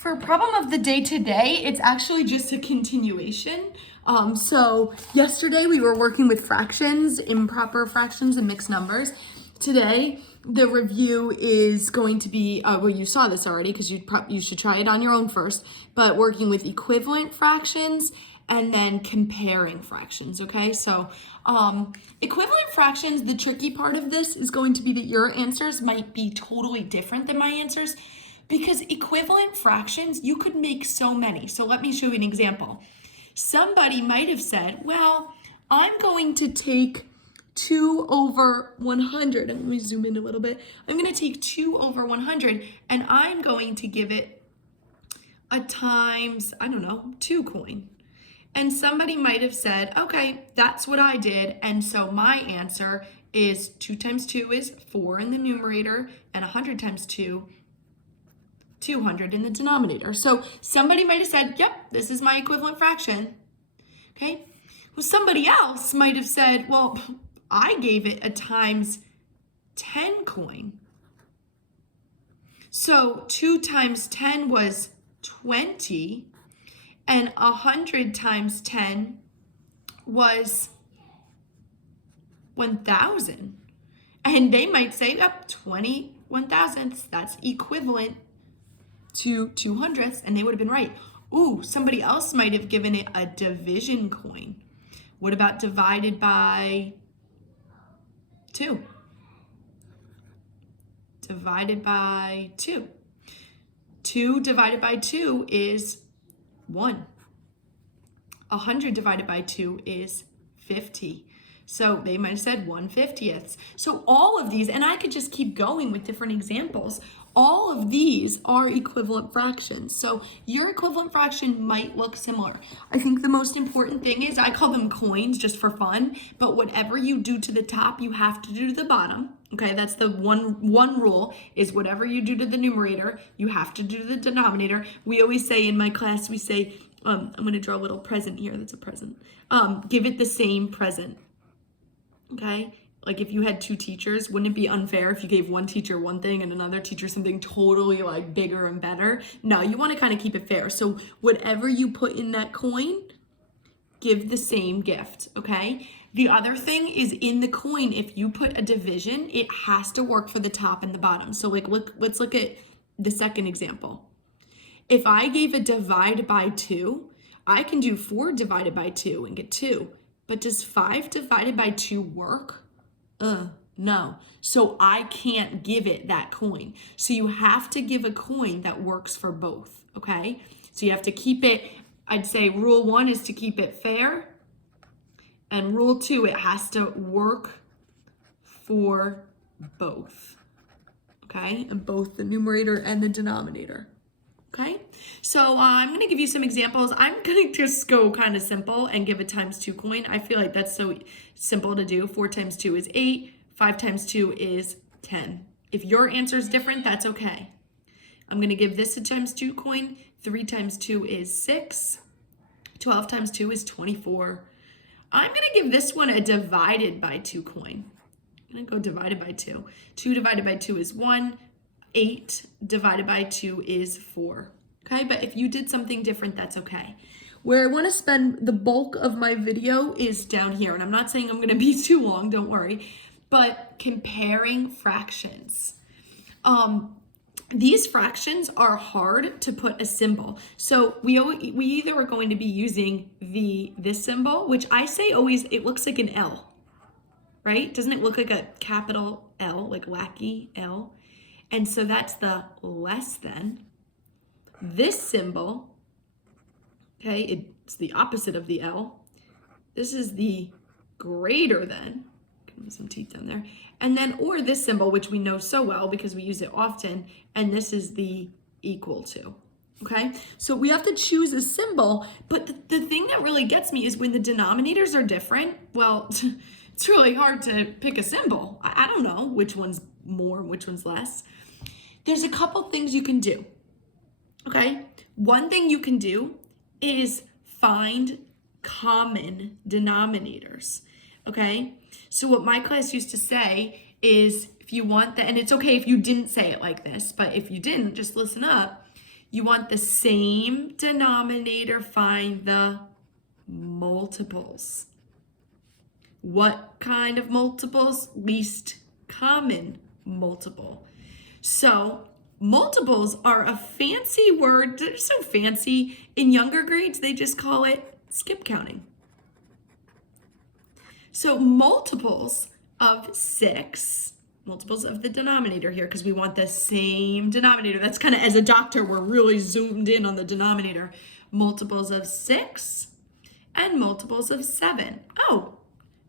For problem of the day today, it's actually just a continuation. So yesterday we were working with fractions, improper fractions and mixed numbers. Today, the review is going to be, well, you saw this already because you should try it on your own first, but working with equivalent fractions and then comparing fractions, okay? So equivalent fractions, the tricky part of this is going to be that your answers might be totally different than my answers, because equivalent fractions, you could make so many. So let me show you an example. Somebody might have said, well, I'm going to take 2 over 100. And let me zoom in a little bit. I'm going to take 2 over 100 and I'm going to give it a times, I don't know, 2 coin. And somebody might have said, okay, that's what I did. And so my answer is 2 times 2 is 4 in the numerator and 100 times 2 200 in the denominator. So somebody might have said, yep, this is my equivalent fraction, okay? Well, somebody else might have said, well, I gave it a times 10 coin. So 2 times 10 was 20, and 100 times 10 was 1,000. And they might say, yep, 20 1,000ths, that's equivalent to 200ths, and they would have been right. Ooh, somebody else might have given it a division coin. What about divided by 2? Divided by 2. 2 divided by 2 is 1. 100 divided by 2 is 50. So they might have said 1/50. So all of these, and I could just keep going with different examples, all of these are equivalent fractions. So your equivalent fraction might look similar. I think the most important thing is, I call them coins just for fun, but whatever you do to the top, you have to do to the bottom. Okay, that's the one rule, is whatever you do to the numerator, you have to do to the denominator. We always say in my class, we say, I'm going to draw a little present here. That's a present. Give it the same present. Okay? Like if you had 2 teachers, wouldn't it be unfair if you gave one teacher one thing and another teacher something totally like bigger and better? No, you want to kind of keep it fair. So whatever you put in that coin, give the same gift, okay? The other thing is, in the coin, if you put a division, it has to work for the top and the bottom. So like let's look at the second example. If I gave a divide by 2, I can do 4 divided by 2 and get 2. But does 5 divided by 2 work? No. So I can't give it that coin. So you have to give a coin that works for both, okay? So you have to keep it, I'd say rule 1 is to keep it fair. And rule 2, it has to work for both, okay? And both the numerator and the denominator. Okay, so I'm going to give you some examples. I'm going to just go kind of simple and give a times 2 coin. I feel like that's so simple to do. 4 times 2 is 8. 5 times 2 is 10. If your answer is different, that's okay. I'm going to give this a times 2 coin. 3 times 2 is 6. 12 times 2 is 24. I'm going to give this one a divided by 2 coin. I'm going to go divided by 2. 2 divided by 2 is 1. 8 divided by 2 is 4, okay? But if you did something different, that's okay. Where I want to spend the bulk of my video is down here, and I'm not saying I'm going to be too long, don't worry, but comparing fractions. These fractions are hard to put a symbol. So we either are going to be using this symbol, which I say always, it looks like an L, right? Doesn't it look like a capital L, like wacky L? And so that's the less than. This symbol, okay, it's the opposite of the L. This is the greater than. Put some teeth down there. And then, or this symbol, which we know so well because we use it often, and this is the equal to. Okay, so we have to choose a symbol, but the thing that really gets me is when the denominators are different, well, it's really hard to pick a symbol. I don't know which one's more and which one's less. There's a couple things you can do, okay? One thing you can do is find common denominators, okay? So what my class used to say is, if you want that, and it's okay if you didn't say it like this, but if you didn't, just listen up. You want the same denominator, find the multiples. What kind of multiples? Least common multiple. So multiples are a fancy word. They're so fancy. In younger grades, they just call it skip counting. So multiples of 6, multiples of the denominator here, because we want the same denominator. That's kind of, as a doctor, we're really zoomed in on the denominator. Multiples of 6 and multiples of 7. Oh,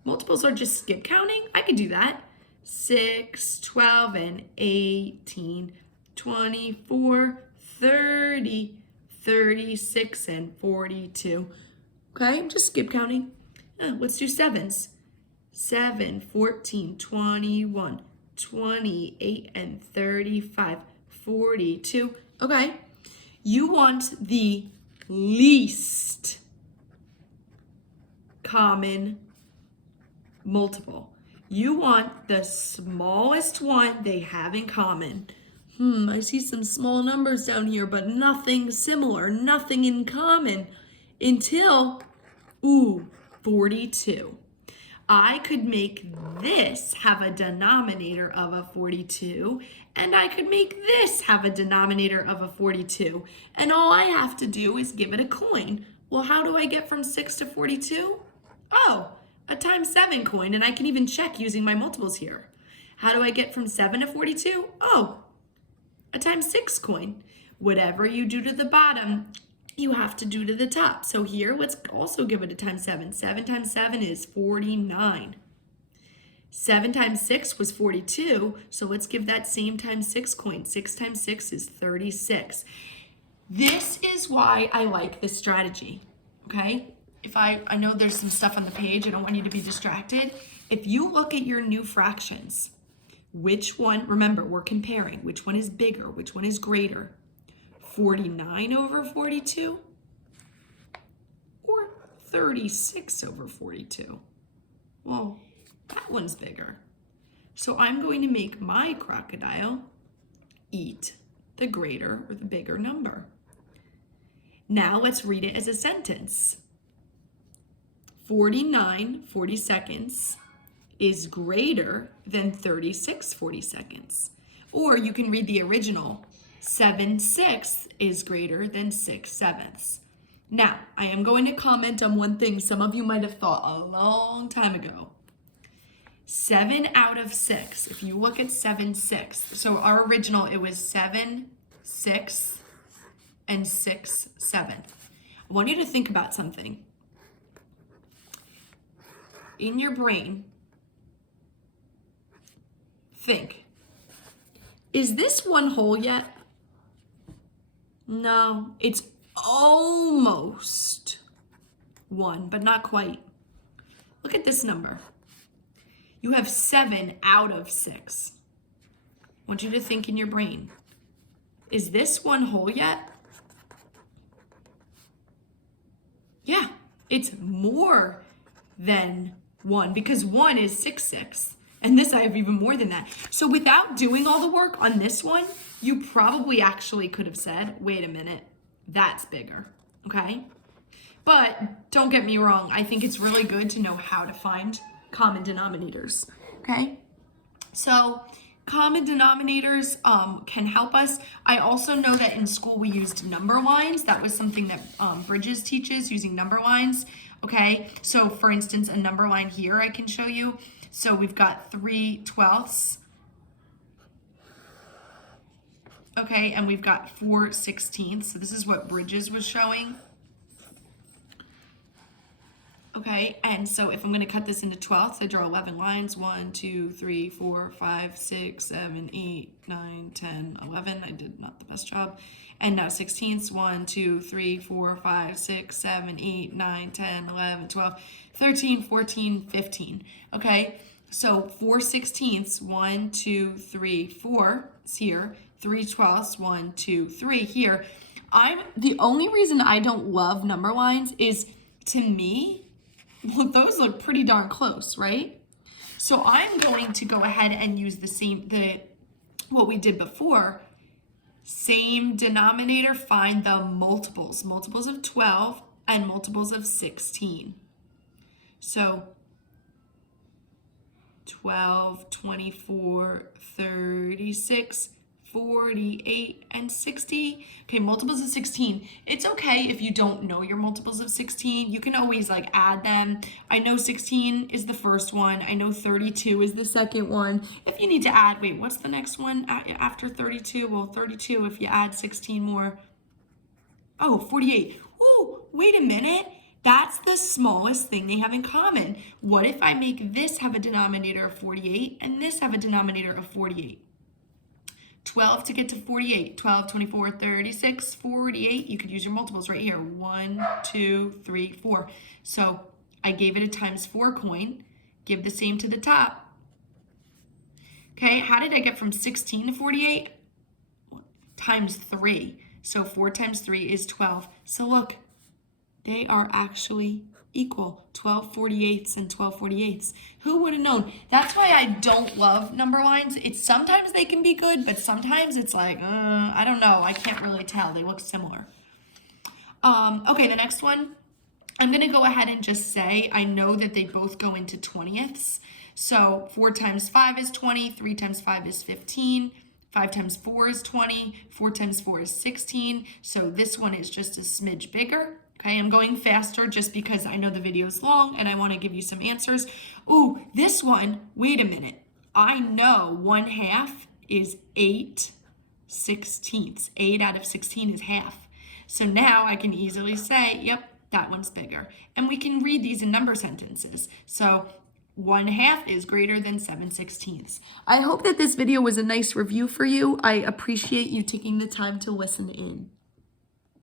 multiples are just skip counting? I could do that. 6, 12, and 18, 24, 30, 36, and 42. Okay, I'm just skip counting. Let's do 7s. 7, 14, 21, 28, and 35, 42. Okay, you want the least common multiple. You want the smallest one they have in common. I see some small numbers down here, but nothing similar, nothing in common until, 42. I could make this have a denominator of a 42, and I could make this have a denominator of a 42, and all I have to do is give it a coin. Well, how do I get from 6 to 42? Oh, a times 7 coin, and I can even check using my multiples here. How do I get from 7 to 42? Oh, a times 6 coin. Whatever you do to the bottom, you have to do to the top. So here, let's also give it a times 7. 7 times 7 is 49. 7 times 6 was 42, so let's give that same times 6 coin. 6 times 6 is 36. This is why I like this strategy, okay? I know there's some stuff on the page, I don't want you to be distracted. If you look at your new fractions, which one, remember, we're comparing, which one is bigger, which one is greater? 49 over 42 or 36 over 42? Well, that one's bigger. So I'm going to make my crocodile eat the greater or the bigger number. Now let's read it as a sentence. 49 40-seconds is greater than 36 40-seconds. Or you can read the original. 7/6 is greater than 6/7. Now, I am going to comment on one thing some of you might have thought a long time ago. 7 out of 6, if you look at 7/6, so our original, it was 7/6 and 6/7. I want you to think about something. In your brain, think, is this one whole yet? No, it's almost 1, but not quite. Look at this number. You have 7 out of 6. I want you to think in your brain, is this one whole yet? Yeah, it's more than 1 because 1 is 6/6. And this, I have even more than that. So without doing all the work on this one, you probably actually could have said, wait a minute, that's bigger, okay? But don't get me wrong, I think it's really good to know how to find common denominators, okay? So common denominators can help us. I also know that in school we used number lines. That was something that Bridges teaches, using number lines, okay? So for instance, a number line here I can show you. So we've got 3/12, okay, and we've got 4/16. So this is what Bridges was showing. Okay, and so if I'm going to cut this into 12ths, I draw 11 lines. 1, 2, 3, 4, 5, 6, 7, 8, 9, 10, 11. I did not the best job. And now 16ths. 1, 2, 3, 4, 5, 6, 7, 8, 9, 10, 11, 12, 13, 14, 15. Okay, so 4/16, 1, 2, 3, 4 is here. 3/12, 1, 2, 3 here. The only reason I don't love number lines is, to me, well, those look pretty darn close, right? So I'm going to go ahead and use what we did before. Same denominator, find the multiples. Multiples of 12 and multiples of 16. So 12, 24, 36, 48, and 60. Okay, multiples of 16. It's okay if you don't know your multiples of 16. You can always like add them. I know 16 is the first one. I know 32 is the second one. If you need to add, wait, what's the next one after 32? Well, 32, if you add 16 more. Oh, 48. Oh, wait a minute. That's the smallest thing they have in common. What if I make this have a denominator of 48 and this have a denominator of 48? 12 to get to 48. 12, 24, 36, 48. You could use your multiples right here. 1, 2, 3, 4. So I gave it a times 4 coin. Give the same to the top. Okay, how did I get from 16 to 48? Times 3. So 4 times 3 is 12. So look, they are actually equal. 12 48ths and 12 48ths. Who would have known? That's why I don't love number lines. It's sometimes they can be good, but sometimes it's like, I don't know. I can't really tell. They look similar. Okay, the next one. I'm going to go ahead and just say I know that they both go into 20ths. So 4 times 5 is 20. 3 times 5 is 15. 5 times 4 is 20. 4 times 4 is 16. So this one is just a smidge bigger. Okay, I'm going faster just because I know the video is long and I want to give you some answers. Oh, this one, wait a minute. I know 1/2 is 8/16. 8 out of 16 is half. So now I can easily say, yep, that one's bigger. And we can read these in number sentences. So 1/2 is greater than 7/16. I hope that this video was a nice review for you. I appreciate you taking the time to listen in.